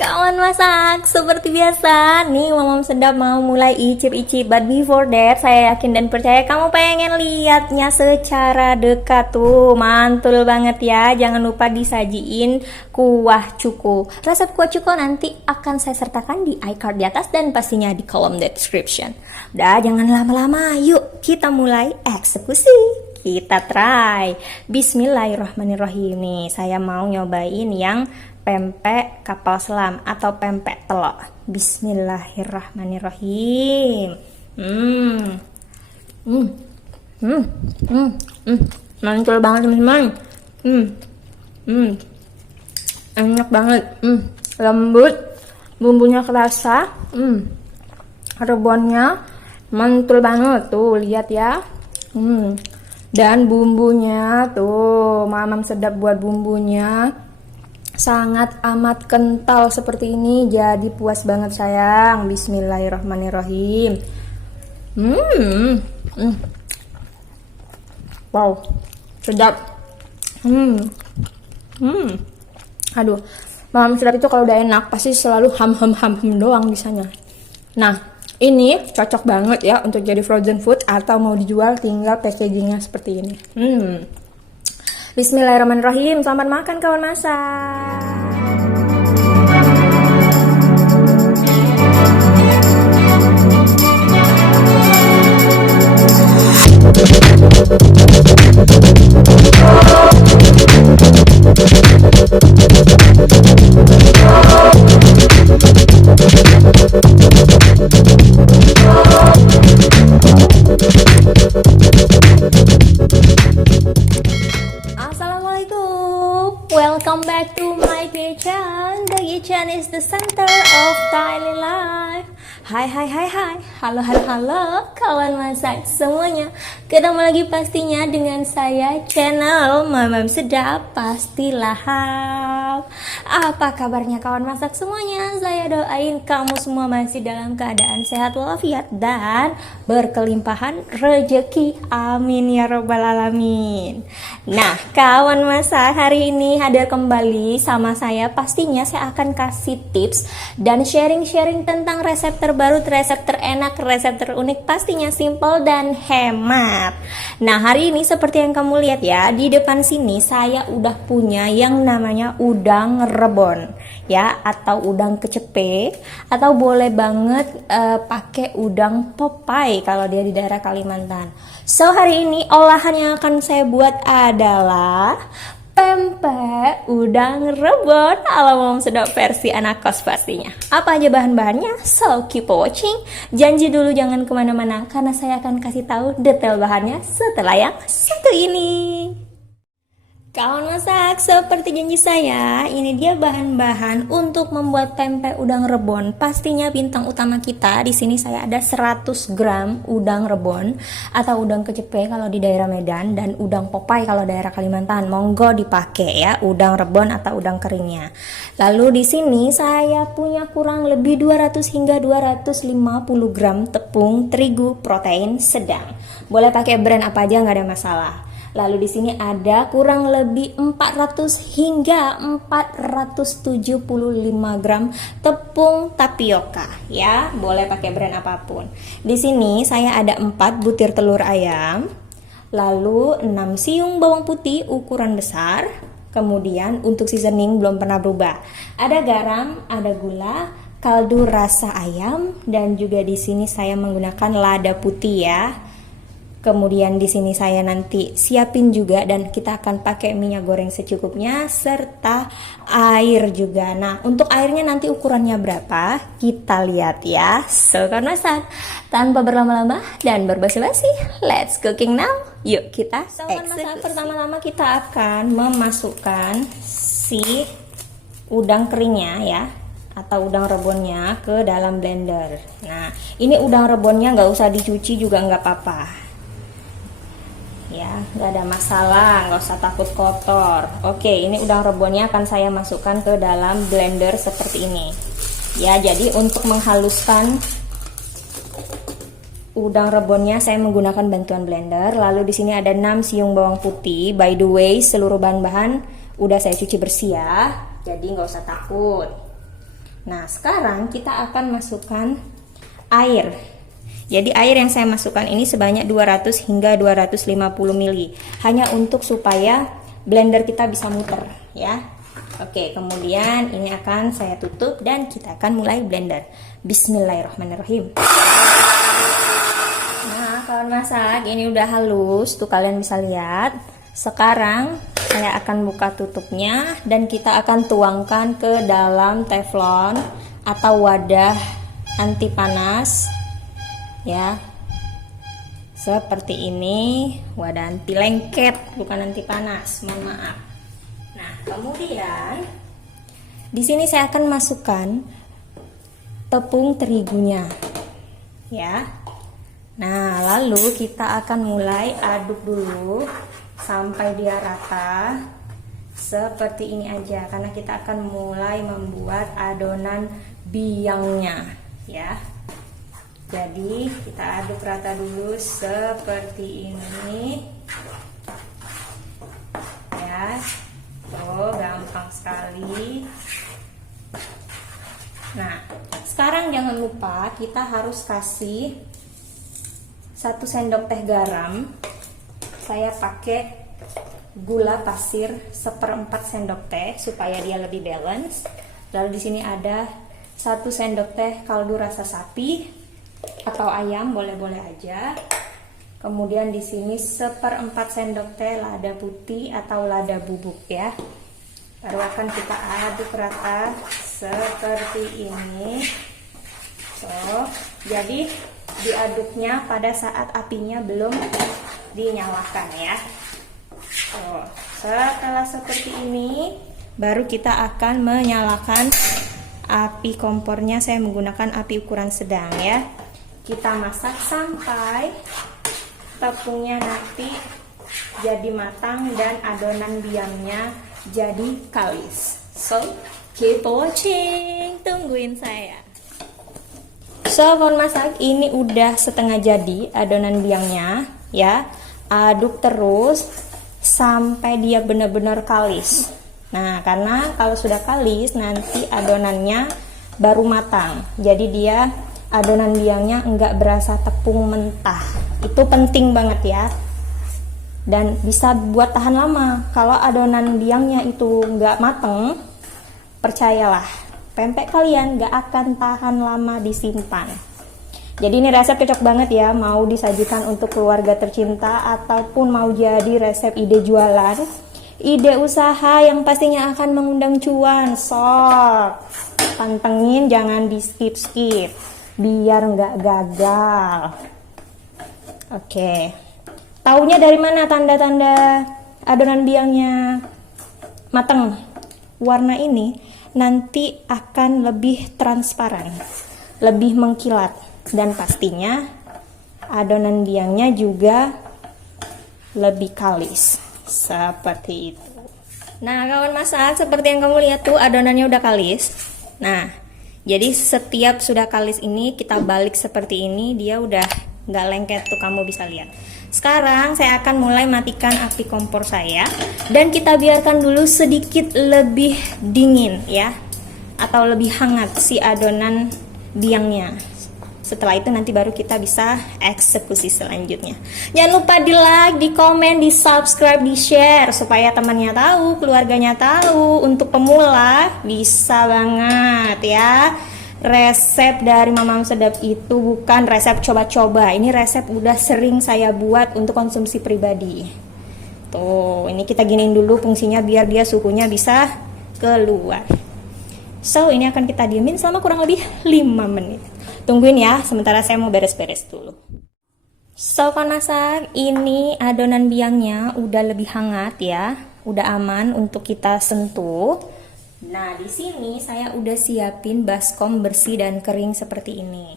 Kawan masak, seperti biasa nih Mamam Sedap mau mulai icip-icip. But before that, saya yakin dan percaya kamu pengen lihatnya secara dekat tuh. Mantul banget ya. Jangan lupa disajiin kuah cuko. Resep kuah cuko nanti akan saya sertakan di iCard di atas dan pastinya di kolom description. Udah, jangan lama-lama. Yuk kita mulai eksekusi. Kita try. Bismillahirrahmanirrahim nih. Saya mau nyobain yang pempek kapal selam atau pempek telok. Bismillahirrahmanirrahim. Mantul banget teman-teman. Enak banget. Lembut, bumbunya kerasa. Rebonnya mantul banget tuh, lihat ya. Dan bumbunya tuh, Mamam Sedap buat bumbunya sangat amat kental seperti ini, jadi puas banget sayang. Bismillahirrahmanirrahim. Wow, sedap. Aduh, Mamam Sedap itu kalau udah enak pasti selalu ham doang bisanya. Nah, ini cocok banget ya untuk jadi frozen food atau mau dijual tinggal packagingnya seperti ini. Bismillahirrahmanirrahim. Selamat makan kawan masak. Welcome back to my kitchen. The kitchen is the center of daily life. Hai, halo kawan masak semuanya. Ketemu lagi pastinya dengan saya, channel Mamam Sedap Pastilah. Apa kabarnya kawan masak semuanya? Saya doain kamu semua masih dalam keadaan sehat walafiat dan berkelimpahan rezeki. Amin ya robbal alamin. Nah kawan masak, hari ini hadir kembali sama saya. Pastinya saya akan kasih tips dan sharing-sharing tentang resep terbaru, resep terenak, resep terunik, pastinya simple dan hemat. Nah hari ini seperti yang kamu lihat ya, di depan sini saya udah punya yang namanya udang rebon ya, atau udang kecepe, atau boleh banget pakai udang Popeye kalau dia di daerah Kalimantan. So hari ini olahan yang akan saya buat adalah pempek udang rebon ala Mamam Sedap versi anak kos pastinya. Apa aja bahan-bahannya? So keep watching. Janji dulu jangan kemana-mana karena saya akan kasih tahu detail bahannya setelah yang satu ini. Kawan masak, seperti janji saya, ini dia bahan-bahan untuk membuat pempek udang rebon. Pastinya bintang utama kita di sini saya ada 100 gram udang rebon atau udang kecepe kalau di daerah Medan, dan udang Popeye kalau daerah Kalimantan. Monggo dipakai ya, udang rebon atau udang keringnya. Lalu di sini saya punya kurang lebih 200 hingga 250 gram tepung terigu protein sedang. Boleh pakai brand apa aja, nggak ada masalah. Lalu di sini ada kurang lebih 400 hingga 475 gram tepung tapioka ya, boleh pakai brand apapun. Di sini saya ada 4 butir telur ayam, lalu 6 siung bawang putih ukuran besar. Kemudian untuk seasoning belum pernah berubah. Ada garam, ada gula, kaldu rasa ayam, dan juga di sini saya menggunakan lada putih ya. Kemudian di sini saya nanti siapin juga, dan kita akan pakai minyak goreng secukupnya serta air juga. Nah, untuk airnya nanti ukurannya berapa? Kita lihat ya. So, kan masak tanpa berlama-lama dan berbasa-basi. Let's cooking now. Yuk kita eksekusi. Pertama-tama kita akan memasukkan si udang keringnya ya, atau udang rebonnya ke dalam blender. Nah, ini udang rebonnya nggak usah dicuci juga nggak apa-apa. Ya, nggak ada masalah, nggak usah takut kotor. Oke, ini udang rebonnya akan saya masukkan ke dalam blender seperti ini. Ya, jadi untuk menghaluskan udang rebonnya saya menggunakan bantuan blender. Lalu di sini ada 6 siung bawang putih. By the way, seluruh bahan-bahan udah saya cuci bersih ya, jadi nggak usah takut. Nah, sekarang kita akan masukkan air. Jadi air yang saya masukkan ini sebanyak 200 hingga 250 ml. Hanya untuk supaya blender kita bisa muter ya. Oke, kemudian ini akan saya tutup dan kita akan mulai blender. Bismillahirrahmanirrahim. Nah, kawan masak, ini udah halus, tuh kalian bisa lihat. Sekarang saya akan buka tutupnya dan kita akan tuangkan ke dalam teflon atau wadah anti panas ya. Seperti ini, wadah anti lengket, bukan anti panas, mohon maaf. Nah, kemudian di sini saya akan masukkan tepung terigunya ya. Nah, lalu kita akan mulai aduk dulu sampai dia rata seperti ini aja, karena kita akan mulai membuat adonan biangnya ya. Jadi kita aduk rata dulu seperti ini ya. Oh, gampang sekali. Nah, sekarang jangan lupa kita harus kasih 1 sendok teh garam. Saya pakai gula pasir 1/4 sendok teh supaya dia lebih balance. Lalu di sini ada 1 sendok teh kaldu rasa sapi atau ayam, boleh-boleh aja. Kemudian di sini 1/4 sendok teh lada putih atau lada bubuk ya. Baru akan kita aduk rata seperti ini. Jadi diaduknya pada saat apinya belum dinyalakan ya. Setelah seperti ini baru kita akan menyalakan api kompornya. Saya menggunakan api ukuran sedang ya. Kita masak sampai tepungnya nanti jadi matang dan adonan biangnya jadi kalis. So keep watching, tungguin saya. So, kawan masak, ini udah setengah jadi adonan biangnya ya. Aduk terus sampai dia benar-benar kalis. Nah, karena kalau sudah kalis nanti adonannya baru matang. Jadi dia adonan biangnya enggak berasa tepung mentah. Itu penting banget ya. Dan bisa buat tahan lama. Kalau adonan biangnya itu enggak mateng, percayalah, pempek kalian gak akan tahan lama disimpan. Jadi ini resep cocok banget ya, mau disajikan untuk keluarga tercinta ataupun mau jadi resep ide jualan, ide usaha yang pastinya akan mengundang cuan. Sok pantengin, jangan di skip biar nggak gagal. Oke, taunya dari mana tanda-tanda adonan biangnya mateng? Warna ini nanti akan lebih transparan, lebih mengkilat, dan pastinya adonan biangnya juga lebih kalis seperti itu. Nah, kawan masak, seperti yang kamu lihat tuh adonannya udah kalis. Nah, jadi setiap sudah kalis ini kita balik seperti ini, dia udah nggak lengket tuh, kamu bisa lihat. Sekarang saya akan mulai matikan api kompor saya dan kita biarkan dulu sedikit lebih dingin ya, atau lebih hangat si adonan biangnya. Setelah itu nanti baru kita bisa eksekusi selanjutnya. Jangan lupa di like, di komen, di subscribe, di share supaya temannya tahu, keluarganya tahu. Untuk pemula bisa banget ya. Resep dari Mamam Sedap itu bukan resep coba-coba. Ini resep udah sering saya buat untuk konsumsi pribadi. Tuh, ini kita giniin dulu fungsinya biar dia suhunya bisa keluar. So, ini akan kita diemin selama kurang lebih 5 menit. Tungguin ya, sementara saya mau beres-beres dulu. So, kawan masak, ini adonan biangnya udah lebih hangat ya. Udah aman untuk kita sentuh. Nah, di sini saya udah siapin baskom bersih dan kering seperti ini.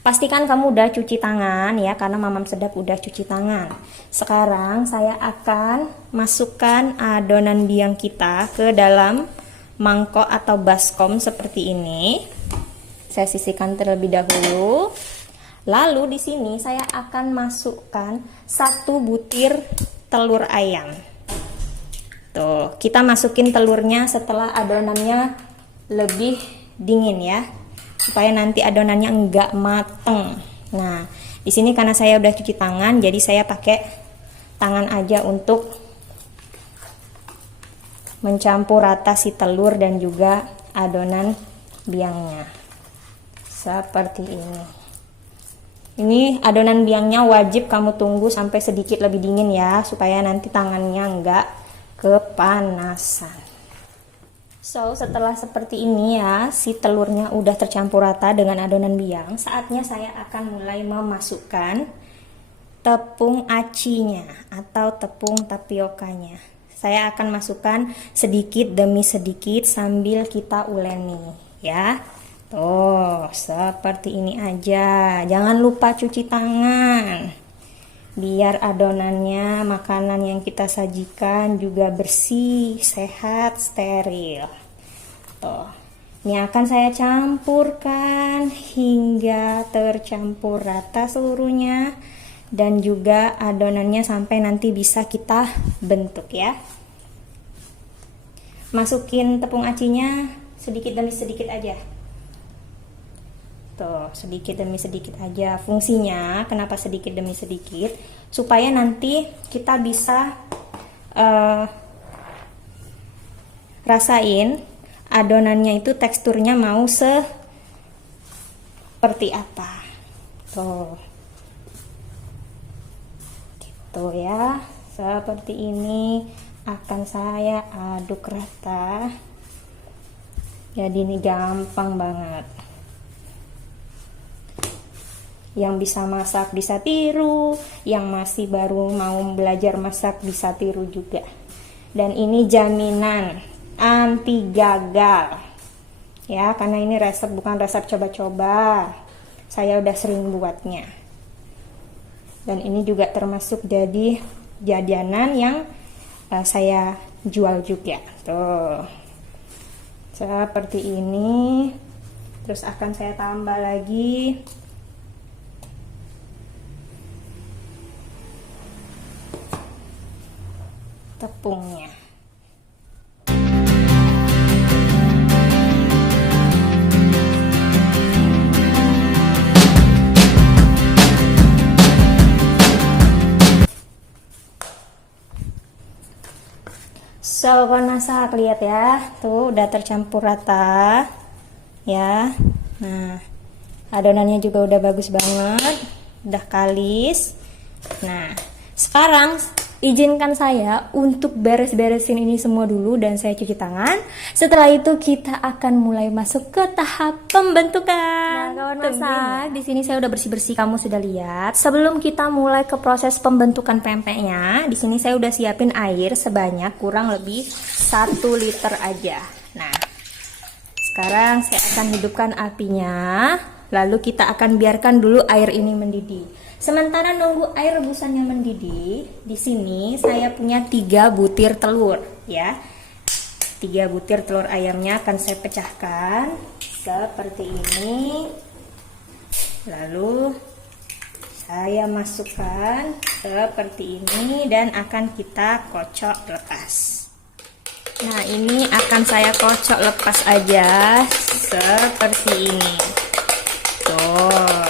Pastikan kamu udah cuci tangan ya, karena Mamam Sedap udah cuci tangan. Sekarang saya akan masukkan adonan biang kita ke dalam mangkok atau baskom seperti ini. Saya sisihkan terlebih dahulu. Lalu di sini saya akan masukkan 1 butir telur ayam. Tuh, kita masukin telurnya setelah adonannya lebih dingin ya, supaya nanti adonannya enggak mateng. Nah, di sini karena saya udah cuci tangan, jadi saya pakai tangan aja untuk mencampur rata si telur dan juga adonan biangnya. Seperti ini. Ini adonan biangnya wajib kamu tunggu sampai sedikit lebih dingin ya, supaya nanti tangannya enggak kepanasan. So, setelah seperti ini ya, si telurnya udah tercampur rata dengan adonan biang, saatnya saya akan mulai memasukkan tepung acinya atau tepung tapiokanya. Saya akan masukkan sedikit demi sedikit sambil kita uleni ya. Tuh, seperti ini aja. Jangan lupa cuci tangan. Biar adonannya, makanan yang kita sajikan juga bersih, sehat, steril. Tuh. Ini akan saya campurkan hingga tercampur rata seluruhnya dan juga adonannya sampai nanti bisa kita bentuk ya. Masukin tepung acinya sedikit demi sedikit aja. Tuh, sedikit demi sedikit aja. Fungsinya kenapa sedikit demi sedikit? Supaya nanti kita bisa rasain adonannya itu teksturnya mau seperti apa. Tuh. Gitu ya. Seperti ini akan saya aduk rata. Jadi ini gampang banget. Yang bisa masak bisa tiru, yang masih baru mau belajar masak bisa tiru juga. Dan ini jaminan anti gagal ya, karena ini resep bukan resep coba-coba, saya udah sering buatnya. Dan ini juga termasuk jadi jajanan yang saya jual juga. Tuh, seperti ini. Terus akan saya tambah lagi tepungnya. So, masak, lihat ya, tuh udah tercampur rata ya. Nah, adonannya juga udah bagus banget, udah kalis. Nah, sekarang izinkan saya untuk beres-beresin ini semua dulu dan saya cuci tangan. Setelah itu kita akan mulai masuk ke tahap pembentukan. Nah, kawan masak, di sini saya udah bersih-bersih, kamu sudah lihat. Sebelum kita mulai ke proses pembentukan pempeknya, di sini saya udah siapin air sebanyak kurang lebih 1 liter aja. Nah, sekarang saya akan hidupkan apinya, lalu kita akan biarkan dulu air ini mendidih. Sementara nunggu air rebusannya mendidih, di sini saya punya 3 butir telur ya. 3 butir telur ayamnya akan saya pecahkan seperti ini. Lalu saya masukkan seperti ini dan akan kita kocok lepas. Nah, ini akan saya kocok lepas aja seperti ini. Tuh.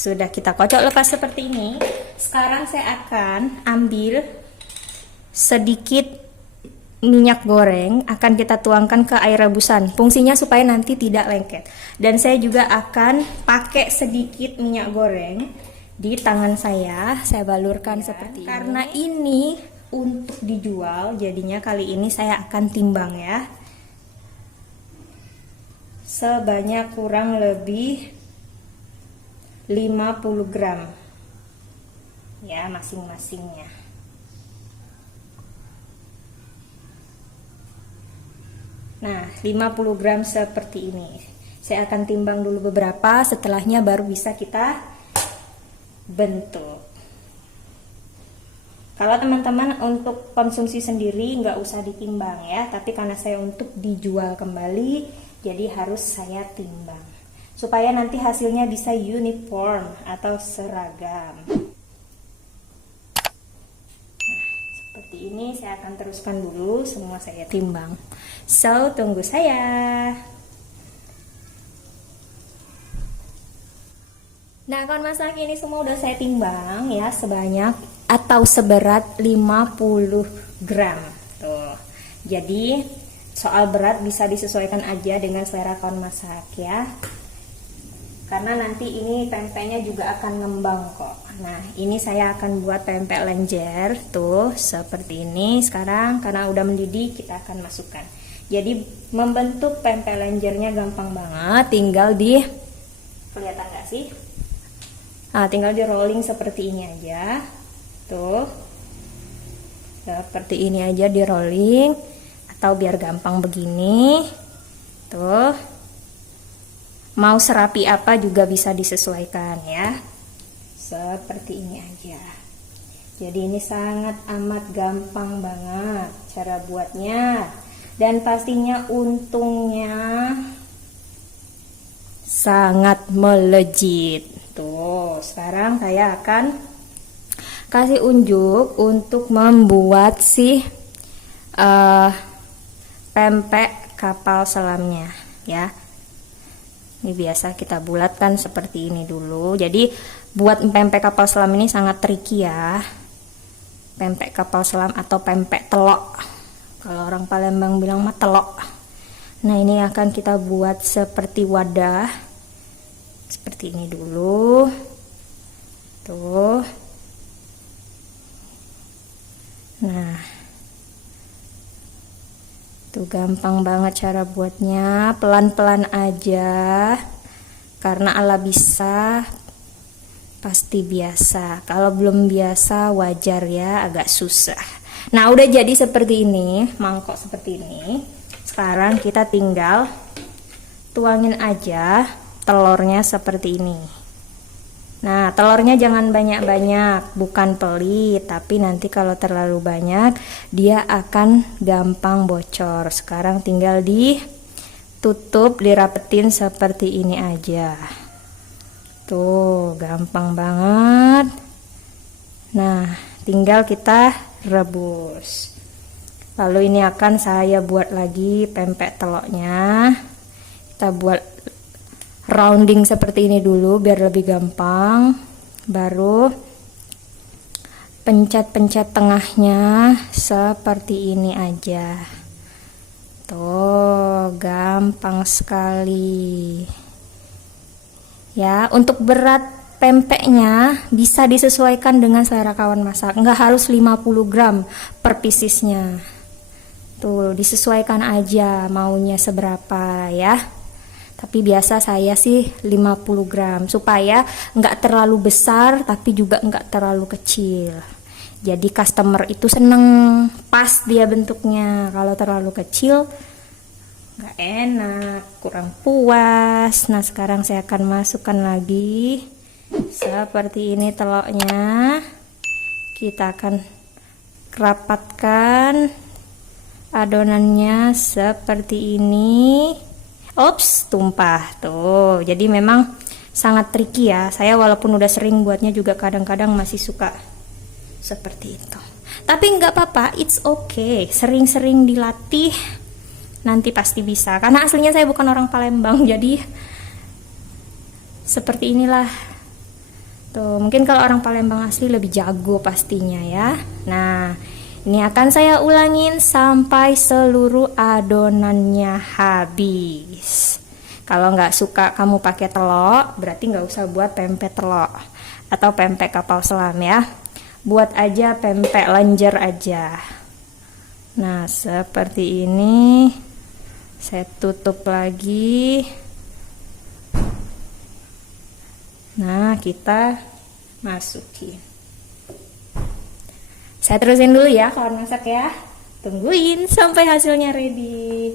Sudah kita kocok lepas seperti ini. Sekarang saya akan ambil sedikit minyak goreng, akan kita tuangkan ke air rebusan. Fungsinya supaya nanti tidak lengket. Dan saya juga akan pakai sedikit minyak goreng di tangan saya balurkan seperti ini. Karena ini untuk dijual, jadinya kali ini saya akan timbang ya. Sebanyak kurang lebih 50 gram ya masing-masingnya. Nah, 50 gram seperti ini. Saya akan timbang dulu beberapa, setelahnya baru bisa kita bentuk. Kalau teman-teman untuk konsumsi sendiri nggak usah ditimbang ya, tapi karena saya untuk dijual kembali, jadi harus saya timbang. Supaya nanti hasilnya bisa uniform atau seragam. Nah, seperti seperti ini. Saya akan teruskan dulu, semua saya timbang. So, tunggu saya. Nah, kawan masak, ini semua udah saya timbang ya, sebanyak atau seberat 50 gram. Tuh. Jadi, soal berat bisa disesuaikan aja dengan selera kawan masak ya. Karena nanti ini pempeknya juga akan ngembang kok. Nah, ini saya akan buat pempek lenjer tuh seperti ini. Sekarang karena udah mendidih, kita akan masukkan. Jadi membentuk pempek lenjernya gampang banget, tinggal di, kelihatan gak sih? Nah, tinggal di rolling seperti ini aja. Tuh. Seperti ini aja di rolling, atau biar gampang begini. Tuh. Mau serapi apa juga bisa disesuaikan ya. Seperti ini aja. Jadi ini sangat amat gampang banget cara buatnya. Dan pastinya untungnya sangat melejit. Tuh, sekarang saya akan kasih unjuk untuk membuat si pempek kapal selamnya ya. Ini biasa kita bulatkan seperti ini dulu. Jadi buat pempek kapal selam ini sangat tricky ya. Pempek kapal selam atau pempek telok. Kalau orang Palembang bilang mah telok. Nah, ini akan kita buat seperti wadah. Seperti ini dulu. Tuh. Nah. Tuh gampang banget cara buatnya, pelan-pelan aja. Karena ala bisa pasti biasa. Kalau belum biasa wajar ya, agak susah. Nah, udah jadi seperti ini, mangkok seperti ini. Sekarang kita tinggal tuangin aja telurnya seperti ini. Nah, telurnya jangan banyak-banyak, bukan pelit, tapi nanti kalau terlalu banyak dia akan gampang bocor. Sekarang tinggal ditutup, dirapetin seperti ini aja. Tuh, gampang banget. Nah, tinggal kita rebus. Lalu ini akan saya buat lagi pempek telurnya. Kita buat rounding seperti ini dulu biar lebih gampang, baru pencet-pencet tengahnya seperti ini aja. Tuh, gampang sekali ya. Untuk berat pempeknya bisa disesuaikan dengan selera kawan masak, nggak harus 50 gram per piecesnya. Tuh, disesuaikan aja maunya seberapa ya. Tapi biasa saya sih 50 gram supaya nggak terlalu besar tapi juga nggak terlalu kecil. Jadi customer itu seneng pas dia bentuknya. Kalau terlalu kecil nggak enak, kurang puas. Nah, sekarang saya akan masukkan lagi seperti ini telurnya. Kita akan rapatkan adonannya seperti ini. Ops, tumpah tuh. Jadi memang sangat tricky ya. Saya walaupun udah sering buatnya juga kadang-kadang masih suka seperti itu. Tapi nggak apa-apa, it's okay. Sering-sering dilatih nanti pasti bisa. Karena aslinya saya bukan orang Palembang, jadi seperti inilah. Tuh, mungkin kalau orang Palembang asli lebih jago pastinya ya. Nah, ini akan saya ulangin sampai seluruh adonannya habis. Kalau nggak suka kamu pakai telur, berarti nggak usah buat pempek telur atau pempek kapal selam ya. Buat aja pempek lenjer aja. Nah, seperti ini. Saya tutup lagi. Nah, kita masukin. Saya terusin dulu ya kawan masak ya. Tungguin sampai hasilnya ready.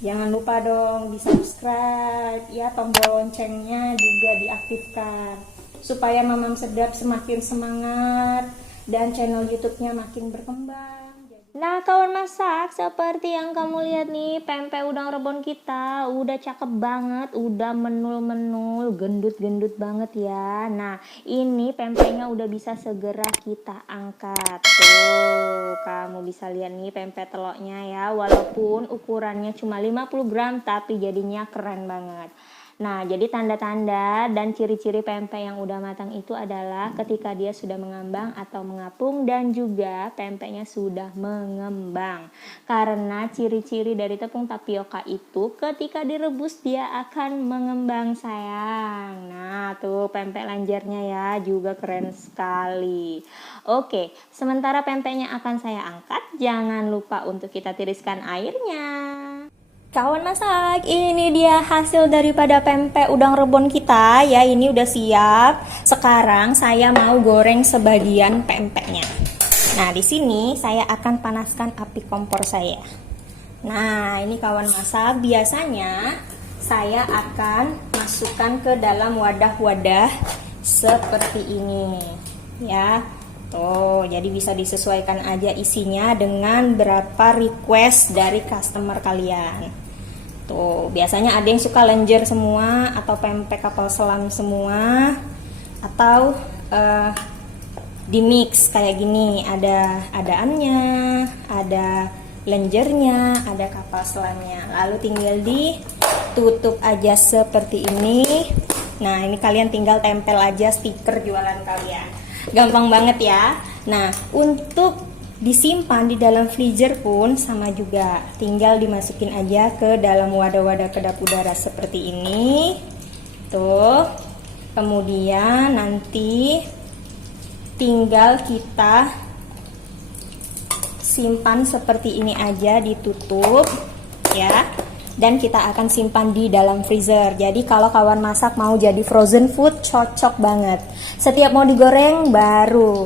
Jangan lupa dong di subscribe ya, tombol loncengnya juga diaktifkan supaya Mamam Sedap semakin semangat dan channel YouTube-nya makin berkembang. Nah kawan masak, seperti yang kamu lihat nih, pempek udang rebon kita udah cakep banget, udah menul-menul, gendut-gendut banget ya. Nah ini pempeknya udah bisa segera kita angkat. Tuh kamu bisa lihat nih pempek telurnya ya, walaupun ukurannya cuma 50 gram tapi jadinya keren banget. Nah, jadi tanda-tanda dan ciri-ciri pempek yang udah matang itu adalah ketika dia sudah mengambang atau mengapung dan juga pempeknya sudah mengembang. Karena ciri-ciri dari tepung tapioka itu ketika direbus dia akan mengembang sayang. Nah, tuh pempek lanjarnya ya juga keren sekali. Oke, sementara pempeknya akan saya angkat, jangan lupa untuk kita tiriskan airnya. Kawan masak, ini dia hasil daripada pempek udang rebon kita ya. Ini udah siap. Sekarang saya mau goreng sebagian pempeknya. Nah, di sini saya akan panaskan api kompor saya. Nah, ini kawan masak, biasanya saya akan masukkan ke dalam wadah-wadah seperti ini ya. Tuh, jadi bisa disesuaikan aja isinya dengan berapa request dari customer kalian. Tuh, biasanya ada yang suka lenjer semua atau pempek kapal selam semua atau di mix kayak gini, ada adaannya, ada lenjernya, ada kapal selamnya. Lalu tinggal ditutup aja seperti ini. Nah, ini kalian tinggal tempel aja stiker jualan kalian. Gampang banget ya. Nah, untuk disimpan di dalam freezer pun sama juga. Tinggal dimasukin aja ke dalam wadah-wadah kedap udara seperti ini. Tuh. Kemudian nanti tinggal kita simpan seperti ini aja, ditutup ya. Dan kita akan simpan di dalam freezer. Jadi kalau kawan masak mau jadi frozen food cocok banget. Setiap mau digoreng baru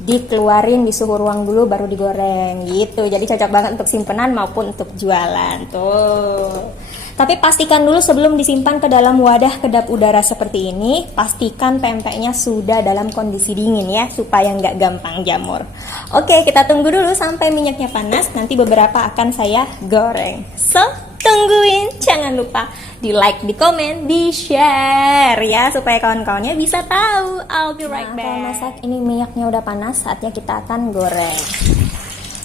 dikeluarin di suhu ruang dulu baru digoreng gitu. Jadi cocok banget untuk simpenan maupun untuk jualan. Tuh. Tapi pastikan dulu sebelum disimpan ke dalam wadah kedap udara seperti ini, pastikan pempeknya sudah dalam kondisi dingin ya, supaya nggak gampang jamur. Oke, kita tunggu dulu sampai minyaknya panas, nanti beberapa akan saya goreng. So, tungguin, jangan lupa di like, di komen, di share ya, supaya kawan-kawannya bisa tahu. I'll be right back. Kalau masak ini minyaknya udah panas, saatnya kita akan goreng.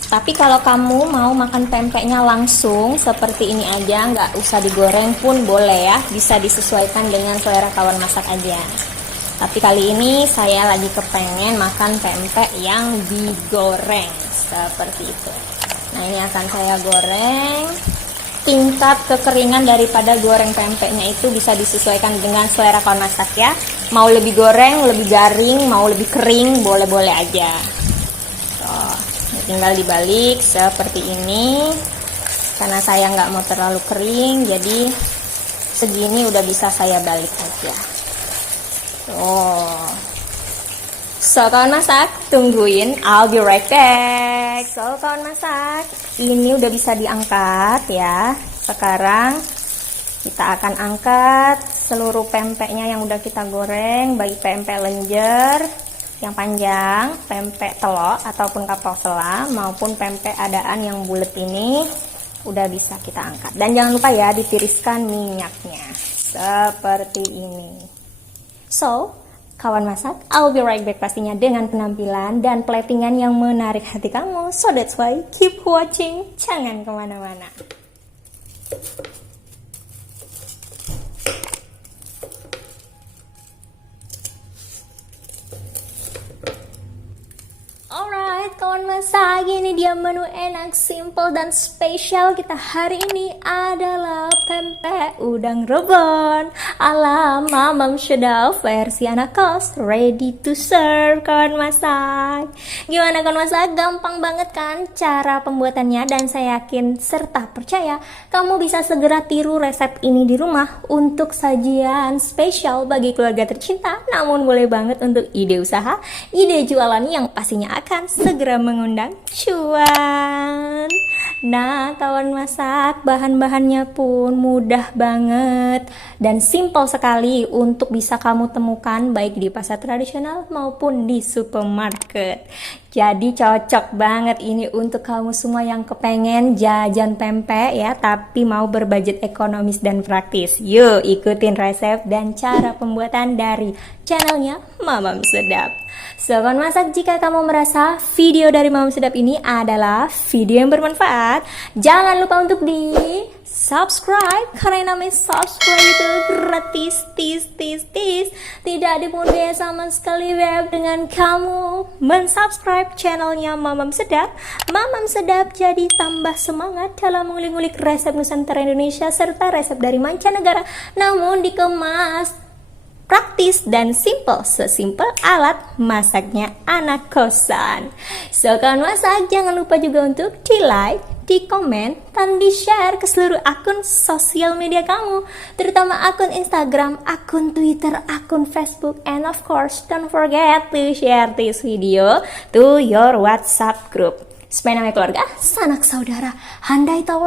Tapi kalau kamu mau makan pempeknya langsung seperti ini aja, nggak usah digoreng pun boleh ya, bisa disesuaikan dengan selera kawan masak aja. Tapi kali ini saya lagi kepengen makan pempek yang digoreng seperti itu. Nah, ini akan saya goreng. Tingkat kekeringan daripada goreng pempeknya itu bisa disesuaikan dengan selera kawan masak ya. Mau lebih goreng, lebih garing, mau lebih kering, boleh-boleh aja. Tinggal dibalik seperti ini. Karena saya nggak mau terlalu kering, jadi segini udah bisa saya balik aja. Tuh. So kawan masak, tungguin, I'll be right back. So kawan masak, ini udah bisa diangkat ya. Sekarang kita akan angkat seluruh pempeknya yang udah kita goreng, baik pempek lenjer yang panjang, pempek telur ataupun kapal selam, maupun pempek adaan yang bulat ini udah bisa kita angkat. Dan jangan lupa ya ditiriskan minyaknya seperti ini. So, kawan masak, I'll be right back pastinya dengan penampilan dan platingan yang menarik hati kamu. So that's why keep watching, jangan kemana-mana. Alright kawan masak, ini dia menu enak, simple dan spesial kita hari ini adalah pempek udang rebon ala Mamam Shedaf versi anak kos, ready to serve kawan masak. Gimana kawan masak? Gampang banget kan cara pembuatannya, dan saya yakin serta percaya kamu bisa segera tiru resep ini di rumah untuk sajian spesial bagi keluarga tercinta. Namun boleh banget untuk ide usaha, ide jualan yang pastinya akan segera mengundang cuan. Nah kawan masak, bahan-bahannya pun mudah banget dan simple sekali untuk bisa kamu temukan baik di pasar tradisional maupun di supermarket. Jadi cocok banget ini untuk kamu semua yang kepengen jajan pempek ya, tapi mau berbudget ekonomis dan praktis. Yuk ikutin resep dan cara pembuatan dari channelnya Mamam Sedap. Sobat masak, jika kamu merasa video dari Mamam Sedap ini adalah video yang bermanfaat, jangan lupa untuk di subscribe, karena namanya subscribe itu gratis, tidak dipungut biaya sama sekali web dengan kamu mensubscribe channelnya Mamam Sedap. Mamam Sedap jadi tambah semangat dalam mengulik-ngulik resep Nusantara Indonesia serta resep dari mancanegara, namun dikemas praktis dan simple, sesimpel alat masaknya anak kosan. So kawan masak, jangan lupa juga untuk di like, di komen, dan di share ke seluruh akun sosial media kamu, terutama akun Instagram, akun Twitter, akun Facebook, and of course don't forget to share this video to your WhatsApp group, supaya namanya keluarga, sanak saudara, handai tahu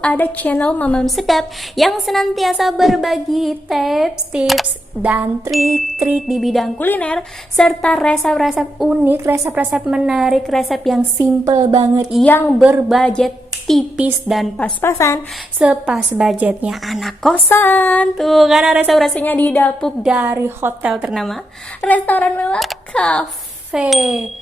ada channel Mamam Sedap yang senantiasa berbagi tips dan trik-trik di bidang kuliner, serta resep-resep unik, resep-resep menarik, resep yang simple banget, yang berbudget tipis dan pas-pasan, sepas budgetnya anak kosan. Tuh, karena resep-resepnya didapuk dari hotel ternama, restoran mewah, cafe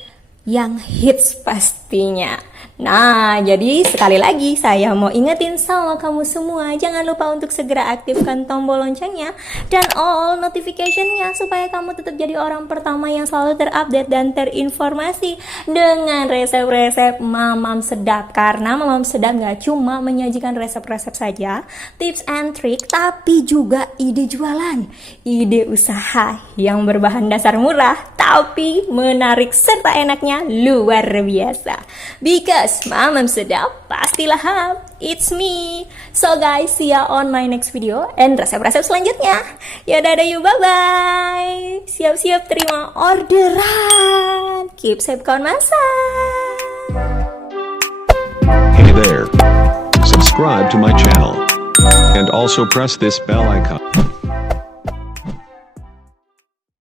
yang hits pastinya. Nah, jadi sekali lagi saya mau ingetin sama kamu semua, jangan lupa untuk segera aktifkan tombol loncengnya dan all notification-nya supaya kamu tetap jadi orang pertama yang selalu terupdate dan terinformasi dengan resep-resep Mamam Sedap. Karena Mamam Sedap gak cuma menyajikan resep-resep saja, tips and trick, tapi juga ide jualan, ide usaha yang berbahan dasar murah tapi menarik serta enaknya luar biasa. Because Mamam Sedap pastilah it's me. So guys, see ya on my next video and resep-resep selanjutnya. Yaudah yuk, bye-bye. Siap-siap terima orderan. Keep safe kawan masak. Hey there. Subscribe to my channel. And also press this bell icon.